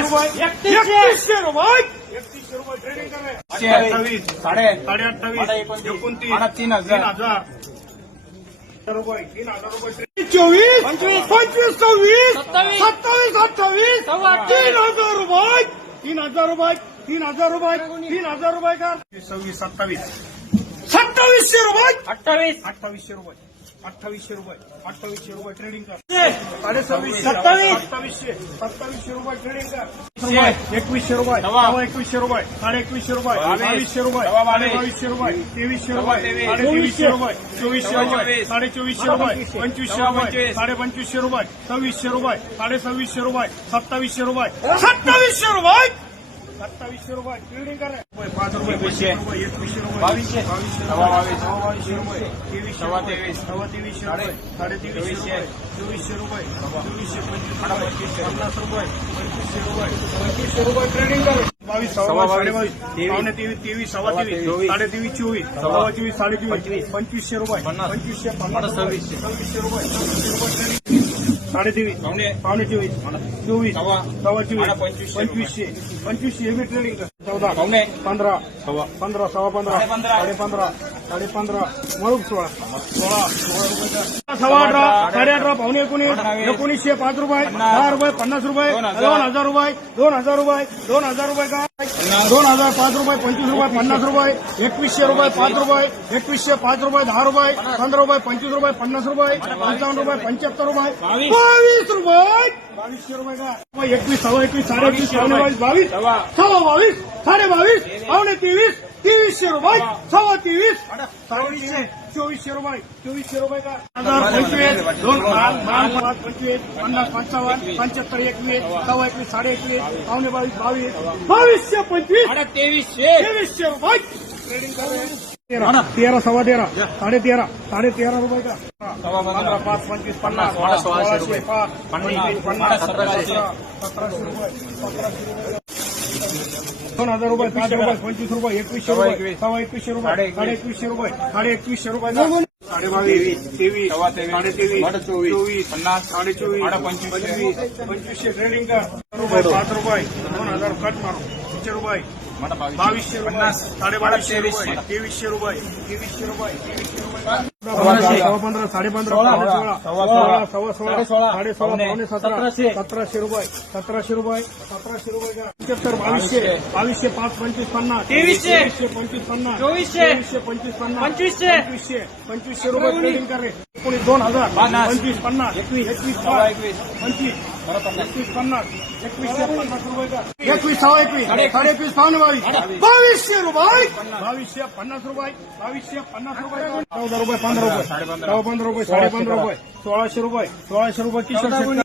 रुपये 3100 रुपये 3100 रुपये ट्रेडिंग कर रहे हैं 28 साढ़े 29 29 3000 रुपये 3000 रुपये 24 25 26 27 28 3000 रुपये 3000 रुपये 3000 रुपये 3000 रुपये का 26 27 2700 रुपये 2800 रुपये 2800 रुपये 2800 रुपये ट्रेडिंग कर 27 2700 रुपये ट्रेडिंग कर 2100 रुपये 2100 रुपये 2150 रुपये 2200 रुपये 2200 रुपये 2300 रुपये 2300 रुपये 2400 रुपये 2400 रुपये 2500 रुपये 2500 रुपये 2600 रुपये 2600 रुपये 2700 रुपये 2700 रुपये 2700 रुपये ट्रेडिंग कर रहे हैं 5 रुपये 2100 रुपये 2200 2200 रुपये 2300 रुपये 2300 रुपये 2300 रुपये 2400 रुपये 2500 रुपये ट्रेडिंग कर 22 सवा 22 पावणे 23 सवा 23 साढ़े 23 24 सवा 24 साढ़े 24 2500 रुपये 2500 2600 रुपये साढ़े 23 पावणे 24 24 सवा 24 2500 भी ट्रेडिंग कर 14 15 सवा 15 साढ़े 15 म्हणून 16 सवा 18 साढ़े 18 पावणे 19 5 रुपये 10 रुपये 50 रुपये 2000 रुपये 2000 रुपये 2000 रुपये का 2000 5 रुपये 25 रुपये 50 रुपये 2100 रुपये 5 रुपये 2100 5 रुपये 10 रुपये 15 रुपये 25 रुपये 50 रुपये 55 रुपये 75 रुपये 22 रुपये 2200 रुपये का 21 सवा 21 साढ़े 21 पावणे 22 सवा 22 साढ़े 22 पावणे 23 2300 रुपये सवा 23 2400 रुपये 2400 रुपये का 25 2 5 25 50 55 75 21 सवा 21 साढ़े 21 पावणे 22 2200 25 2300 रुपये ट्रेडिंग कर रहे हैं 13 सवा 13 साढ़े 13 रुपये का 15 5 25 50 16 रुपये 50 1700 रुपये 2000 रुपये 5 रुपये 25 रुपये 2100 रुपये सवा 2100 रुपये साढ़े 2100 रुपये साढ़े 2100 रुपये साढ़े 22 23 साढ़े 23 24 50 साढ़े 24 2500 ट्रेडिंग का 5 रुपये 2000 कट मारो 5 रुपये 2200 50 साढ़े 2200 2300 रुपये 2300 रुपये 15 साढ़े 15 16 16 साढ़े 16 पौने 1700 रुपये 1700 रुपये का 75 2200 5 25 50 2300 25 50 2400 25 50 2500 रुपये ट्रेडिंग कर रहे 2000 25 50 21 25 25 50 2150 रुपये का 21 सवा 21 साढ़े 21 पावणे 2200 रुपये 2250 रुपये 2250 रुपये 14 रुपये 15 रुपये 15 रुपये साढ़े 15 रुपये 1600 रुपये 1600 रुपये किशोर